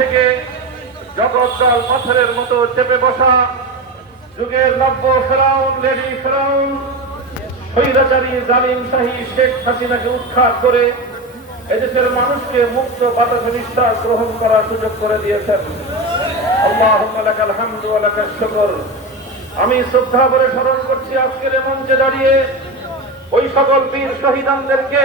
থেকে জগৎকাল পাথরের মতো চেপে বসা যুগের নব্য ফেরাউন, লেডি ফেরাউন, স্বৈরাচারী জালিম শাহী শেখ হাসিনাকে উৎখাত করে এদেশের মানুষকে মুক্ত বাতাসে নিঃশ্বাস গ্রহণ করার সুযোগ করে দিয়েছেন। আল্লাহুম্মা লাকাল হামদু ওয়া লাকাশ শুকর। আমি শ্রদ্ধা করে স্মরণ করছি আজকের মঞ্চে দাঁড়িয়ে ওই সকল বীর শহীদানদেরকে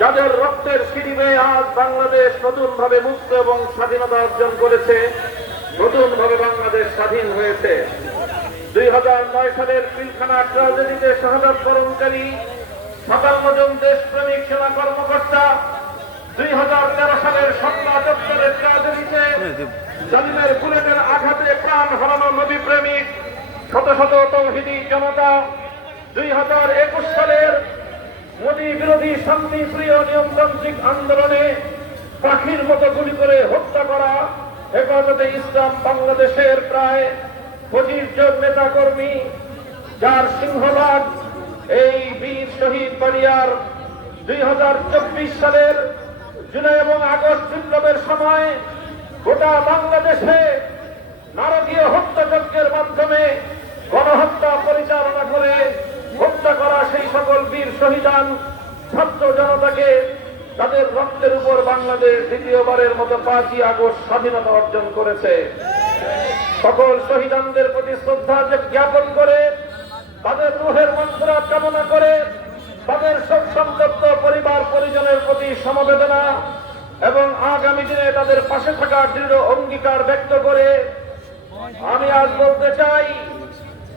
যাদের রক্তের সিঁড়ি বেয়ে আজ বাংলাদেশ নতুন ভাবে মুক্ত এবং স্বাধীনতা অর্জন করেছে, নতুন ভাবে বাংলাদেশ স্বাধীন হয়েছে। 2009 সালের পিলখানা ট্র্যাজেডিতে শাহাদাত বরণকারী 57 জন দেশপ্রেমিক সেনা কর্মকর্তা, 2013 সালের শাপলা চত্বরের ট্র্যাজেডিতে জালিমের বুলেটের আঘাতে প্রাণ হারানো নবী প্রেমিক শত শত তৌহিদি জনতা, 2021 সালের মোদী বিরোধী শান্তি প্রিয় নিয়মতান্ত্রিক আন্দোলনে পাখির মতো গুলি করে হত্যা করা হেফাজতে ইসলাম বাংলাদেশের প্রায় 25 জন নেতা কর্মী, যার সিংহভাগ এই বীর শহীদ বাড়িয়ার 2024 সালের জুলাই এবং আগস্ট বিপ্লবের সময় গোটা বাংলাদেশে নারকীয় হত্যাযজ্ঞের মাধ্যমে গণহত্যা পরিচালনা করে হত্যা করা সেই সকল বীর শহীদান ছাত্র জনতাকে তাদের রক্তের উপর বাংলাদেশ দ্বিতীয়বারের মতো 5ই আগস্ট স্বাধীনতা অর্জন করেছে। সকল শহীদানদের প্রতি শ্রদ্ধা জ্ঞাপন করে, তাদের রূহের মাগফিরাত কামনা করে, তাদের শোক সন্তপ্ত পরিবার পরিজনের প্রতি সমবেদনা এবং আগামী দিনে তাদের পাশে থাকার দৃঢ় অঙ্গীকার ব্যক্ত করে আমি আজ বলতে চাই,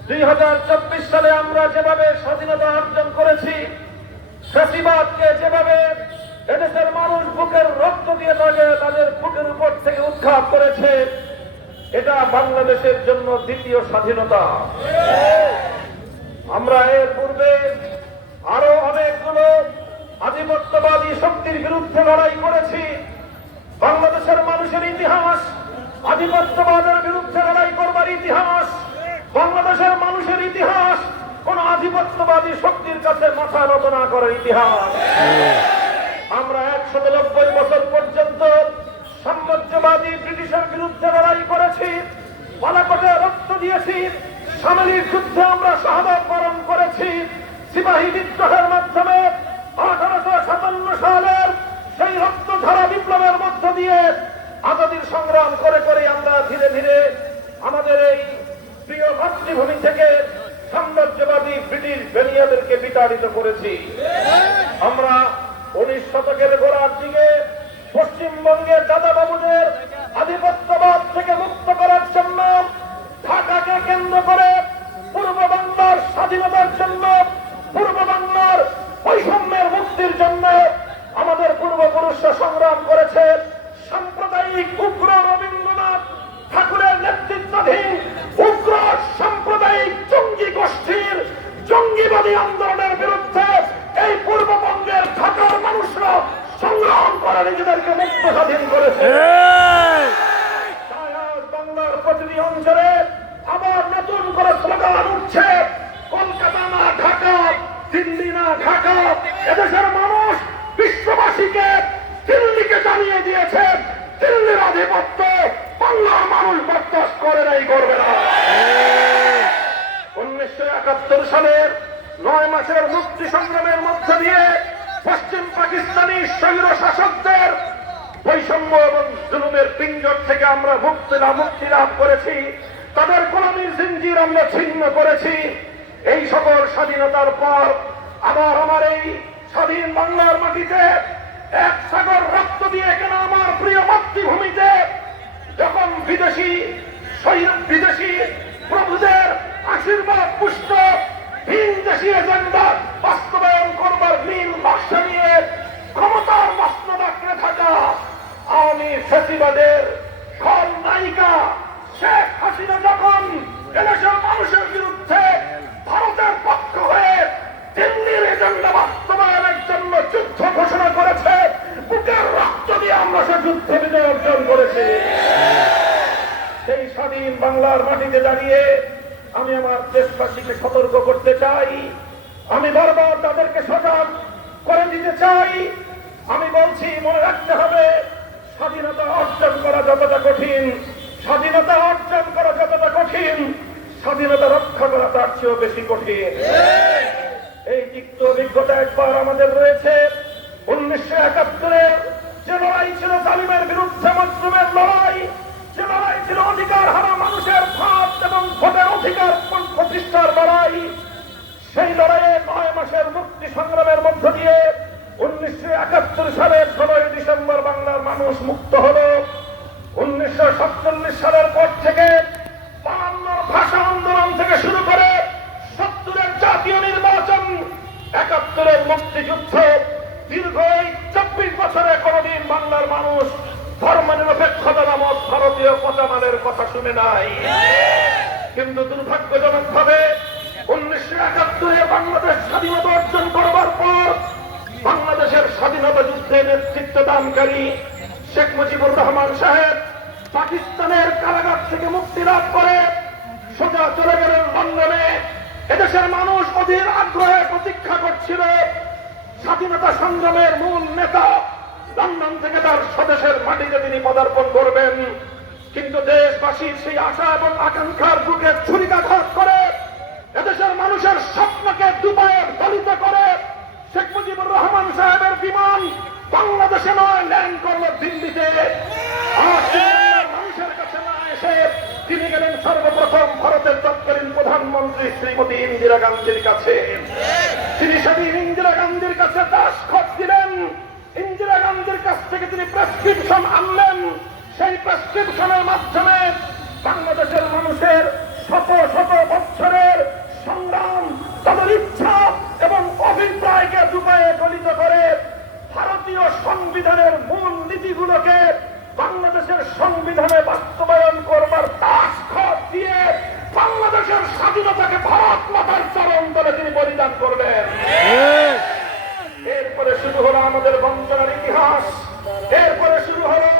2024 সালে আমরা যেভাবে স্বাধীনতা অর্জন করেছি, ফ্যাসিবাদকে যেভাবে এদেশের মানুষ বুকের রক্ত দিয়ে তাদের বুকের উপর থেকে উৎখাত করেছে, এটা বাংলাদেশের জন্য দ্বিতীয় স্বাধীনতা। আমরা এর পূর্বে আরো অনেকগুলো আধিপত্যবাদী শক্তির বিরুদ্ধে লড়াই করেছি। বাংলাদেশের মানুষের ইতিহাস আধিপত্যবাদের বিরুদ্ধে লড়াই করবার ইতিহাস, বাংলাদেশের মানুষের ইতিহাস কোন আধিপত্যবাদী শক্তির কাছে মাথা নত না করার ইতিহাস। আমরা 190 বছর পর্যন্ত সাম্রাজ্যবাদী ব্রিটিশের বিরুদ্ধে লড়াই করেছি, বালাকোটে রক্ত দিয়েছি, সামরিক যুদ্ধে আমরা শাহাদাত বরণ করেছি, সিপাহী বিদ্রোহের মাধ্যমে 1857 সালের সেই রক্তধারা বিপ্লবের মধ্য দিয়ে আজাদীর সংগ্রাম করে করে আমরা ধীরে ধীরে আমাদের এই প্রিয় মাতৃভূমি থেকে সাম্রাজ্যবাদী ব্রিটিশ বেনিয়াদেরকে বিতাড়িত করেছি। আমরা 19 শতকের গোড়ার দিকে পশ্চিমবঙ্গের দাদাবাবুদের আধিপত্যবাদ থেকে মুক্ত করার জন্য ঢাকাকে কেন্দ্র করে পূর্ব বাংলার স্বাধীনতার জন্য, পূর্ব বাংলার বৈষম্যের মুক্তির জন্য আমাদের পূর্বপুরুষরা সংগ্রাম করেছে। সাম্প্রদায়িক উগ্র রবীন্দ্রনাথ ঠাকুরের নেতৃত্বাধীন উগ্র সাম্প্রদায়িক জঙ্গি গোষ্ঠীর জঙ্গিবাদী আন্দোলনের বিরুদ্ধে এই পূর্ববঙ্গের ঢাকার মানুষরা সংগ্রাম করে নিজেদেরকে মুক্ত স্বাধীন করেছে। বাংলার প্রতিটি অঞ্চলে আবার নতুন করে স্লোগান উঠছে, কলকাতা না ঢাকা, দিল্লি না ঢাকা। এদেশের মানুষ বিশ্ববাসীকে দিল্লিকে জানিয়ে দিয়েছে, দিল্লির আধিপত্য বাংলার মানুষ বরদাস্ত করে নাই, করবে না। 1971 সালের 9 মাসের মুক্তি সংগ্রামের মধ্য দিয়ে পশ্চিম পাকিস্তানি স্বৈর শাসকদের বৈষম্য এবং জুলুমের পিঞ্জর থেকে আমরা মুক্তি লাভ করেছি, তাদের গোলামীর জিঞ্জির আমরা ছিন্ন করেছি। এই সকল স্বাধীনতার পর আবার আমার এই স্বাধীন বাংলার মাটিতে এক সাগর রক্ত দিয়ে কেন আমার প্রিয় মাতৃভূমিতে যখন বিদেশি প্রভুদের আশীর্বাদ পুষ্ট ভিন দেশি এজেন্ডা বাস্তবায়ন করবার নীল নকশা নিয়ে ক্ষমতার মসনদ আঁকড়ে থাকা আওয়ামী ফ্যাসিবাদের খল নায়িকা শেখ হাসিনা যখন এদেশের মানুষের বিরুদ্ধে ভারতের পক্ষ হয়ে দিল্লির এজেন্ডা বাস্তবায়নের জন্য যুদ্ধ ঘোষণা করেছে, বুকের রক্ত দিয়ে আমরা সে যুদ্ধ বিজয় অর্জন করেছি। সেই স্বাধীন বাংলার মাটিতে দাঁড়িয়ে আমি আমার দেশবাসীকে সতর্ক করতে চাই, আমি বারবার তাদেরকে সজাগ করে দিতে চাই। আমি বলছি, মনে রাখতে হবে স্বাধীনতা অর্জন করা যতটা কঠিন, স্বাধীনতা অর্জন করা যতটা কঠিন, স্বাধীনতা রক্ষা করা তার চেয়েও বেশি কঠিন। এই তিক্ত অভিজ্ঞতা একবার আমাদের রয়েছে। 1971-এর যে লড়াই ছিল জালিমের বিরুদ্ধে মজলুমের লড়াই, যে লড়াই ছিল অধিকার হারা মানুষের ভাত এবং ভোটের অধিকার প্রতিষ্ঠার লড়াই, সেই লড়াইয়ে 9 মাসের মুক্তি সংগ্রামের মধ্য দিয়ে 1971 সালের 16 ডিসেম্বর বাংলার মানুষ মুক্ত হল। 1947 সালের পর থেকে 52 ভাষা আন্দোলন থেকে শুরু করে 70-এর জাতীয় নির্বাচন, 71-এর মুক্তিযুদ্ধ, দীর্ঘ এই 24 বছরে কোনদিন বাংলার মানুষ ধর্মনিরপেক্ষতা নামক ভারতীয় পতামানের কথা শুনে নাই। কিন্তু দুর্ভাগ্যজনক ভাবে 1971-এ বাংলাদেশ স্বাধীনতা অর্জন করবার পর বাংলাদেশের স্বাধীনতা যুদ্ধে নেতৃত্ব দানকারী শেখ মুজিবুর রহমান সাহেব পাকিস্তানের কারাগার থেকে মুক্তি লাভ করে সোজা চলে গেলেন লন্ডনে। এদেশের মানুষ অধীর আগ্রহে প্রতীক্ষা করছিল স্বাধীনতা সংগ্রামের মূল নেতা লন্ডন থেকে তার স্বদেশের মাটিতে তিনি পদার্পণ করবেন। কিন্তু দেশবাসীর সেই আশা এবং আকাঙ্ক্ষার বুকে ছুরিকাঘাত করে এদেশের মানুষের স্বপ্নকে দুপায়ে দলিত করে শেখ মুজিবুর রহমান সাহেবের বিমান বাংলাদেশে নয় ল্যান্ড করল দিল্লিতে। মানুষের কাছে না এসে তিনি গেলেন সর্বপ্রথম ভারতের তৎকালীন প্রধানমন্ত্রী শ্রীমতী ইন্দিরা গান্ধীর কাছে। তিনি সেদিন ইন্দিরা গান্ধীর কাছে দাসখত দিলেন। ইন্দিরা গান্ধীর কাছ থেকে তিনি প্রেসক্রিপশন আনলেন। সেই প্রেসক্রিপশনের মাধ্যমে বাংলাদেশের মানুষের শত শত বছরের সংগ্রাম, তাদের ইচ্ছা এবং অভিপ্রায়কে দুপায়ে গলিত করে ভারতীয় সংবিধানের মূল নীতিগুলোকে বাংলাদেশের সংবিধানে বাস্তবায়ন করবার দাসখত দিয়ে বাংলাদেশের স্বাধীনতাকে ভারত মাতার চরম তলে তিনি বলিদান করবেন। এরপরে শুরু হলো আমাদের বঞ্চনার ইতিহাস। এরপরে শুরু হলো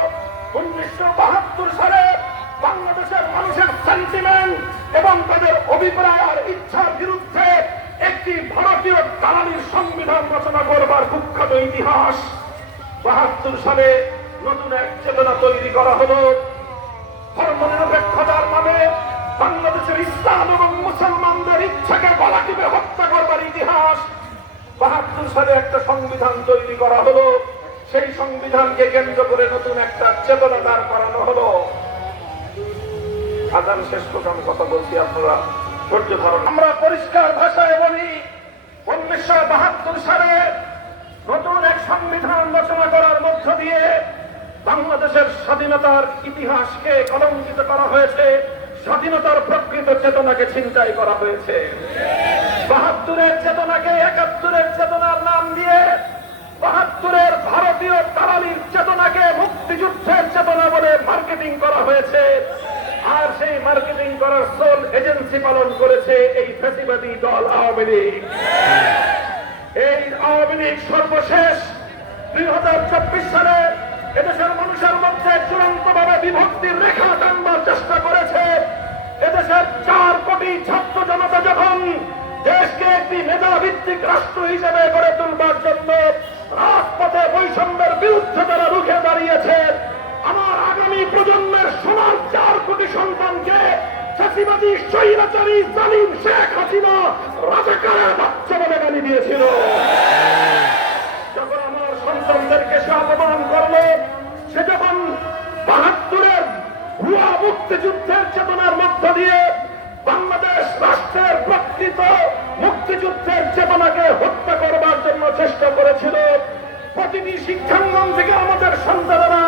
1972 সালে বাংলাদেশের মানুষের সেন্টিমেন্ট এবং তাদের অভিপ্রায় আর ইচ্ছার বিরুদ্ধে একটি ভারতীয় দালালির সংবিধান রচনা করবার কুখ্যাত ইতিহাস। 72 সালে নতুন এক চেতনা তৈরি করা হলো ধর্মনিরপেক্ষতার নামে বাংলাদেশের ইসলাম এবং মুসলমানদের ইচ্ছাকে গলা টিপে হত্যা করবার ইতিহাস। 72 সালে একটা সংবিধান তৈরি করা হলো। সেই সংবিধানকে কেন্দ্র করে নতুন একটা চেতনা দাঁড় করানো হলো। আজান শেষ করে আমি কথা বলছি, আপনারা ধৈর্য ধরুন। আমরা পরিষ্কার ভাষায় বলি 1972 সালে নতুন এক সংবিধান রচনা করার মধ্য দিয়ে বাংলাদেশের স্বাধীনতার ইতিহাসকে কলঙ্কিত করা হয়েছে, স্বাধীনতার প্রকৃত চেতনাকে ছিনতাই করা হয়েছে। 72-এর চেতনাকে 71-এর চেতনার নাম দিয়ে 72-এর ভারতীয় দালালির চেতনাকে মুক্তিযুদ্ধের চেতনা বলে মার্কেটিং করা হয়েছে। আর সেই মার্কেটিং করার সোল এজেন্সি পালন করেছে এই ফ্যাসিবাদী দল আওয়ামী লীগ। এই আওয়ামী লীগ সর্বশেষ 2024 সালে এদেশের মানুষের মধ্যে চূড়ান্তভাবে বিভক্তির রেখা টানবার চেষ্টা করেছে। এদেশের 4 কোটি ছাত্র জনতা যখন দেশকে একটি মেধাভিত্তিক রাষ্ট্র হিসেবে গড়ে তুলবার জন্য রাজপথে বৈষম্যের বিরুদ্ধে তারা রুখে দাঁড়িয়েছে, আমার আগামী প্রজন্মের সোনার 4 কোটি সন্তানকে ফ্যাসিবাদী স্বৈরাচারী জালিম শেখ হাসিনা রাজাকারের বাচ্চা বলে গালি দিয়েছিল। যখন আমার সন্তানদেরকে সে অপমান করলো, সে যখন 72-এর ভুয়া মুক্তিযুদ্ধের চেতনার মধ্য দিয়ে বাংলাদেশ রাষ্ট্রের প্রকৃত মুক্তিযুদ্ধের চেতনাকে হত্যা করবার জন্য চেষ্টা করেছিল, প্রতিটি শিক্ষাঙ্গন থেকে আমাদের সন্তানেরা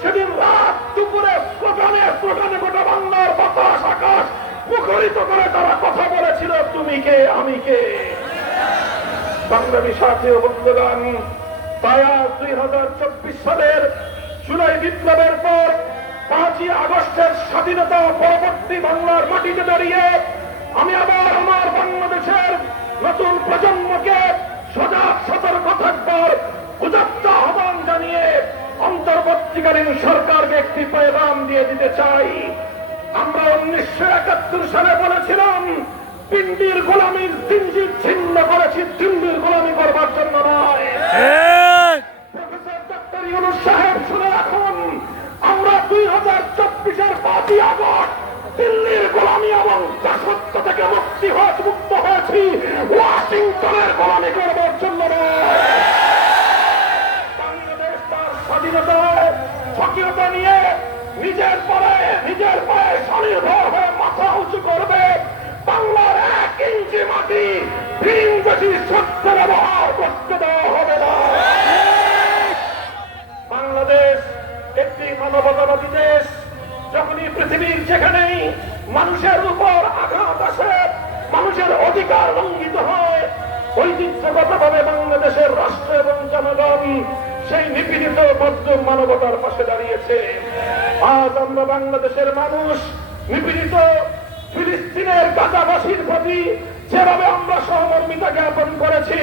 সেদিন রাত দুপুরে স্লোগানে স্লোগানে গোটা বাংলার বাতাস আকাশ মুখরিত করে তারা কথা বলেছিল, তুমি কে আমি কে। সংগ্রামী সাথী ও বন্ধুগণ, তাই 2024 সালের জুলাই বিপ্লবের পর 5ই আগস্টের স্বাধীনতা পরবর্তী বাংলার মাটিতে দাঁড়িয়ে আমি আবার আমার বাংলাদেশের নতুন প্রজন্মকে সজাগ সতর্ক থাকবার উদাত্ত আহ্বান জানিয়ে অন্তর্বর্তীকালীন সরকারকে একটি পেগাম দিয়ে দিতে চাই। আমরা 1971 সালে বলেছিলাম পিন্ডির গোলামীর জিঞ্জির ছিন্ন করেছি, দিল্লির গোলামী করবার জন্য নয়। প্রফেসর ডক্টর ইউনূস সাহেব শুনে রাখুন, 5ই আগস্ট দিল্লির গোলামি এবং দাসত্ব থেকে মুক্ত হয়েছি, ওয়াশিংটনের গোলামি করবার জন্য নয়। বাংলাদেশ তার স্বাধীনতায় স্বকীয়তা নিয়ে নিজের পায়ে স্বনির্ভর হয়ে মাথা উঁচু করবে। বাংলার 1 ইঞ্চি মাটি ভিনদেশি শস্য ব্যবহার করতে দেওয়া হবে না। বাংলাদেশ একটি মানবতাবাদী দেশ। যখনই পৃথিবীর যেখানেই মানুষের উপর আঘাত আসে, মানুষের অধিকার লঙ্ঘিত হয়, ঐতিহ্যগতভাবে বাংলাদেশের রাষ্ট্র এবং জনগণ সেই নিপীড়িত মজলুম মানবতার পাশে দাঁড়িয়েছে। আজ আমরা বাংলাদেশের মানুষ নিপীড়িত ফিলিস্তিনের গাজাবাসীর প্রতি যেভাবে আমরা সহমর্মিতা জ্ঞাপন করেছি,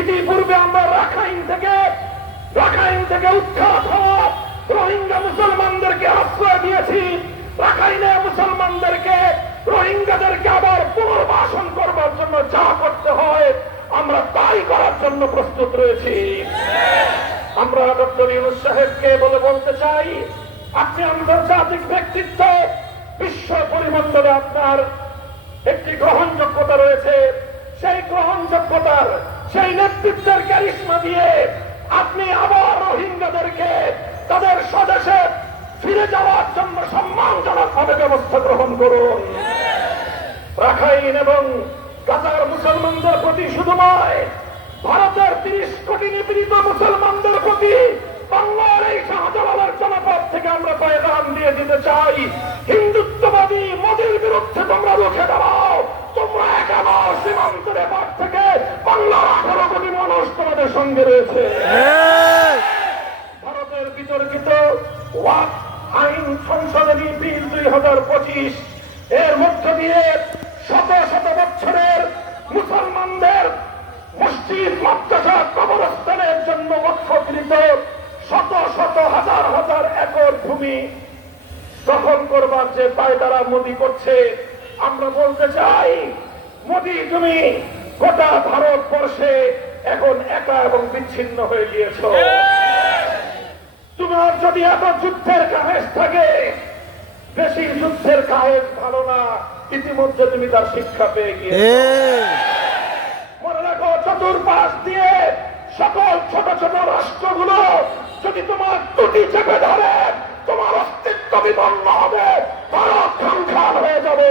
ইতিপূর্বে আমরা রাখাইন থেকে উৎখাত হওয়া রোহিঙ্গা মুসলমানদেরকে আশ্রয় দিয়েছি। রাখাইনে মুসলমানদেরকে, রোহিঙ্গাদেরকে আবার পুনর্বাসন করবার জন্য যা করতে হয় আমরা তাই করার জন্য প্রস্তুত রয়েছি। আমরা ডক্টর ইউনূস সাহেবকে বলতে চাই, আপনি আন্তর্জাতিক ব্যক্তিত্ব, বিশ্ব পরিমণ্ডলে আপনার একটি গ্রহণযোগ্যতা রয়েছে। সেই গ্রহণযোগ্যতার, সেই নেতৃত্বের ক্যারিশমা দিয়ে আপনি আবার রোহিঙ্গাদেরকে তাদের স্বদেশে ফিরে যাওয়ার জন্য সম্মানজনকভাবে ব্যবস্থা গ্রহণ করুন। রাখাইন এবং গাজার মুসলমানদের প্রতি শুধু নয়, ভারতের 30 কোটি নিপীড়িত মুসলমানদের প্রতি বাংলার এই শাহজালালের জনপদ থেকে আমরা পয়গাম দিয়ে দিতে চাই, হিন্দুত্ববাদী মোদীর বিরুদ্ধে তোমরা রুখে দাঁড়াও। তোমরা এখনো সীমান্তের এপার থেকে বাংলার 18 কোটি মানুষ তোমাদের সঙ্গে রয়েছে। ভারতের বিতর্কিত ওয়াকফ আইন সংশোধনী বিল 2025 এর মধ্য দিয়ে শত শত বছরের মুসলমানদের মসজিদ, মাদ্রাসা, কবরস্থানের জন্য ওয়াকফকৃত শত শত হাজার হাজার একর ভূমি দখল করবার যে পায়তারা মোদী করছে, আমরা বলতে চাই, মোদী তুমি গোটা ভারতবর্ষে এখন একা এবং বিচ্ছিন্ন হয়ে গিয়েছ। তোমার যদি এত যুদ্ধের কাহেজ থাকে, বেশি যুদ্ধের কাহেজ ভালো না, ইতিমধ্যে তুমি তার শিক্ষা পেয়ে গিয়েছ। মনে রাখো, চতুর্পাশ দিয়ে সকল ছোট ছোট রাষ্ট্রগুলো যদি তোমার টুটি চেপে ধরে, তোমার অস্তিত্ব বিপন্ন হবে, ভারত সংখ্যাল হয়ে যাবে।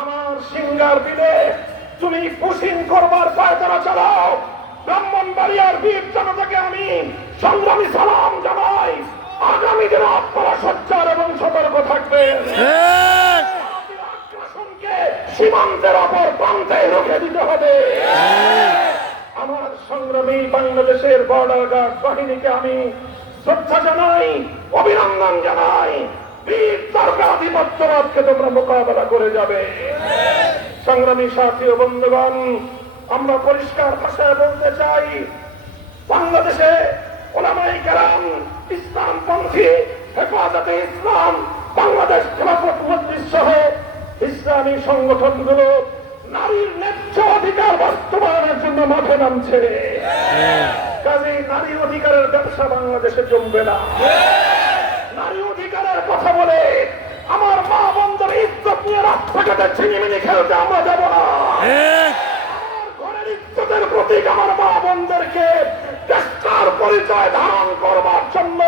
আমার সিঙ্গার বিলে তুমি পুশিং করবার পায়তারা চালাও। ব্রাহ্মণবাড়িয়ার বীর জনতাকে আমি সংগ্রামী সালাম জানাই। আগামী দিনে আপনারা সোচ্চার এবং সতর্ক থাকবেন। আগ্রাসনকে সীমান্তের অপর প্রান্তে রুখে দিতে হবে। আমার সংগ্রামী বাংলাদেশের বর্ডার গার্ড বাহিনীকে আমি শ্রদ্ধা জানাই, অভিনন্দন জানাই। বীর তারকা আধিপত্যবাদকে তোমরা মোকাবেলা করে যাবে। সংগ্রামী সাথী ও বন্ধুগণ, আমরা পরিষ্কার ভাষায় বলতে চাই, বাংলাদেশে ওলামায়ে কেরাম, ইসলামপন্থী, হেফাজতে ইসলাম, বাংলাদেশ খেলাফত মজলিস সহ ইসলামী সংগঠনগুলো নারীর ন্যায্য অধিকার বাস্তবায়নের জন্য মাঠে নামছে। কাজেই নারী অধিকারের ব্যবসা বাংলাদেশে জমবে না। নারী অধিকারের কথা বলে আমার মা বোনদের ইজ্জত নিয়ে রাস্তাঘাটে ছিনিমিনি খেলতে আমরা যাব না। আমার ঘরের ইজ্জতের প্রতীক আমার মা বোনদেরকে দেশটার পরিচয় ধারণ করবার জন্য,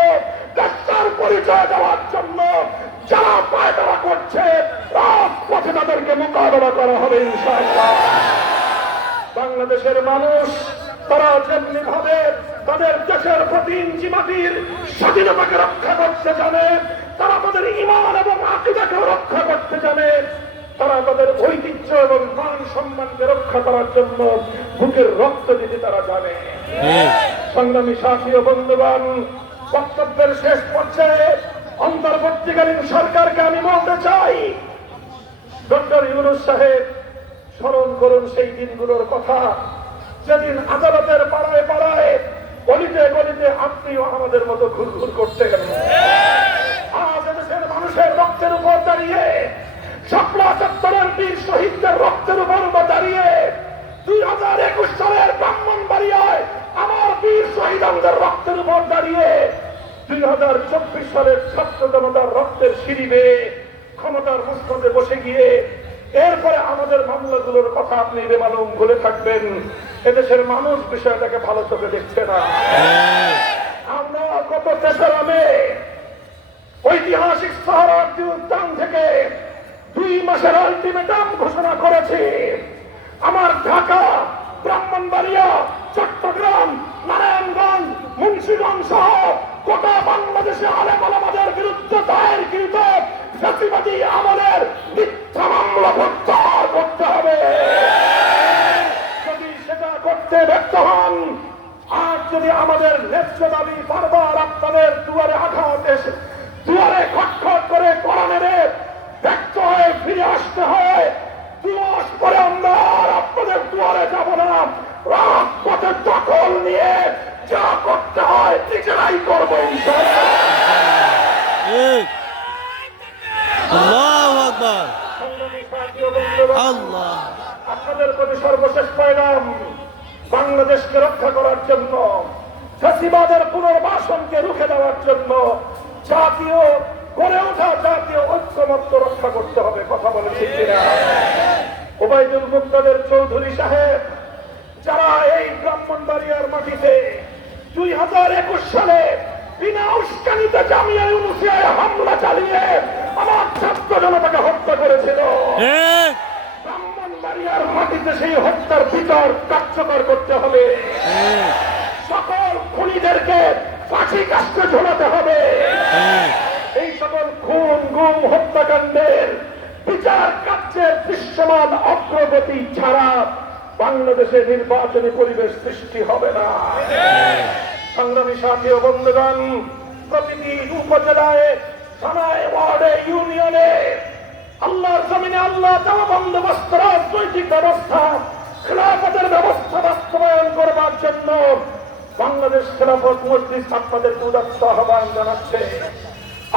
দেশটার পরিচয় দেওয়ার জন্য যারা পায়তারা করছে, রাজপথে তাদেরকে মোকাবেলা করা হবে ইনশাআল্লাহ। বাংলাদেশের মানুষ তারা যেমনি ভাবে তাদের দেশের প্রতি ইঞ্চি মাটির স্বাধীনতাকে রক্ষা করতে জানে, তারা তাদের ঈমান এবং আকীদাকে রক্ষা করতে জানে, তারা তাদের ঐতিহ্য এবং মান সম্মানকে রক্ষা করার জন্য বুকের রক্ত দিতে তারা জানে। সংগ্রামী সাথী ও বন্ধুগণ, বক্তব্যের শেষ পর্যায়ে অন্তর্বর্তীকালীন সরকারকে আমি বলতে চাই, ডক্টর ইউনূস সাহেব স্মরণ করুন সেই দিনগুলোর কথা, যেদিন আদালতের পাড়ায় পাড়ায়, গলিতে গলিতে আপনিও আমাদের মতো ঘুরঘুর করতেন। আজ দেশের মানুষের রক্তের উপর দাঁড়িয়ে, শাপলা চত্বরের বীর শহীদদের রক্তের উপর দাঁড়িয়ে, 2021 সালের ব্রাহ্মণবাড়িয়ায় আমার বীর শহীদদের রক্তের উপর দাঁড়িয়ে 2024 সালের ছাত্র জনতার রক্তের সিঁড়ি বেয়ে ক্ষমতার মসনদে বসে গিয়ে এরপরে আমাদের মামলাগুলোর কথা আপনি বেমালুম ভুলে থাকবেন। এদেশের মানুষ বিষয়টাকে ভালো চোখে দেখছে না। আমরা গত 3রা মে ঐতিহাসিক সোহরাওয়ার্দী উদ্যান থেকে 2 মাসের আলটিমেটাম ঘোষণা করেছি। আমার ঢাকা, ব্রাহ্মণবাড়িয়া, চট্টগ্রাম, নারায়ণগঞ্জ, মুন্সিগঞ্জ সহ গোটা বাংলাদেশে আলেম ওলামাদের বিরুদ্ধে দায়েরকৃত ফ্যাসিবাদী আমলের মিথ্যা মামলা প্রত্যাহার করতে হবে। যদি সেটা করতে ব্যর্থ হন, আর যদি আমাদের ন্যায্য দাবি বারবার আপনাদের দুয়ারে আঘাত এসে দুয়ারে খটখট করে কড়া মেরে ব্যর্থ হয়ে ফিরে আসতে হয়, 2 মাস পরে আমরা আর আপনাদের দুয়ারে যাব না। রাজপথের দখল নিয়ে যা করতে হয় নিজেরাই করবো ইনশাআল্লাহ। আল্লাহু আকবার। আল্লাহ। আপনাদের প্রতি সর্বশেষ পয়গাম, বাংলাদেশকে রক্ষা করার জন্য, ফ্যাসিবাদের পুনর্বাসনকে রুখে দেওয়ার জন্য জাতীয় গড়ে ওঠা জাতীয় ঐক্যমত্য রক্ষা করতে হবে। কথা বলে ঠিক কিনা? ওবায়দুল মুক্তাদের চৌধুরী সাহেব যারা এই ব্রাহ্মণবাড়িয়ার মাটিতে 2021 সালে বিনা উস্কানিতে জামিয়া ইউনুসিয়ায় হামলা চালিয়ে আমার ছাত্র জনতাকে হত্যা করেছিল, ব্রাহ্মণবাড়িয়ার মাটিতে সেই হত্যার বিচার কার্যকর করতে হবে। সকল খুনিদেরকে ফাঁসি কাস্টে ঝোলাতে হবে। এই সকল খুন, গুম, হত্যাকাণ্ডের বিচার কার্যের দৃশ্যমান অগ্রগতি ছাড়া বাংলাদেশে নির্বাচনী পরিবেশ সৃষ্টি হবে না। সংগ্রামী সাথী ও বন্ধুগণ, প্রতিটি উপজেলায়, থানায়, ওয়ার্ডে, ইউনিয়নে আল্লাহর জমিনে আল্লাহ দেওয়া বন্দোবস্ত, রাজনৈতিক ব্যবস্থা, খেলাফতের ব্যবস্থা বাস্তবায়ন করবার জন্য বাংলাদেশ খেলাফত মজলিস আপনাদেরকে উদাত্ত আহ্বান জানাচ্ছে।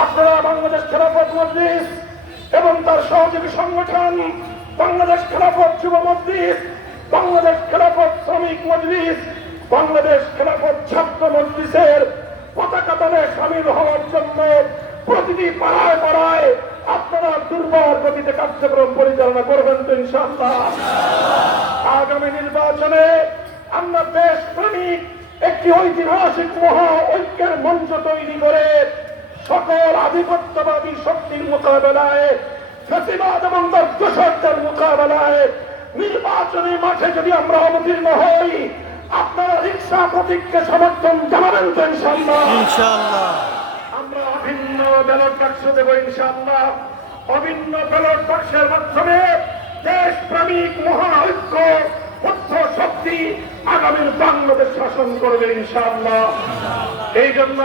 আপনারা বাংলাদেশ খেলাফত মজলিস এবং তার সহযোগী সংগঠন বাংলাদেশ খেলাফত যুব মজলিস, বাংলাদেশ খেলাফত শ্রমিক মজলিস, বাংলাদেশ খেলাফত ছাত্র মজলিসের পতাকা দলে সামিল হওয়ার জন্য প্রতিটি পাড়ায় পাড়ায় আপনারা দুর্বার গতিতে কার্যক্রম পরিচালনা করবেন তো ইনশাআল্লাহ। আগামী নির্বাচনে আমরা দেশ প্রেমিক একটি ঐতিহাসিক মহা ঐক্যের মঞ্চ তৈরি করে সকল আধিপত্যবাদী শক্তির মোকাবেলায়, ফ্যাসিবাদ এবং তার দোসরদের মোকাবেলায় নির্বাচনী মাঠে যদি আমরা অবতীর্ণ হই, আপনারা রিক্সা প্রতীককে সমর্থন জানাবেন তো ইনশাআল্লাহ। ইনশাআল্লাহ। আমরা অভিন্ন ব্যালট বাক্স দেব ইনশাআল্লাহ। অভিন্ন ব্যালট বাক্সের মাধ্যমে দেশ প্রেমিক মহা ঐক্য বৌদ্ধ শক্তি আগামীর বাংলাদেশ শাসন করবে ইনশাআল্লাহ। এই জন্য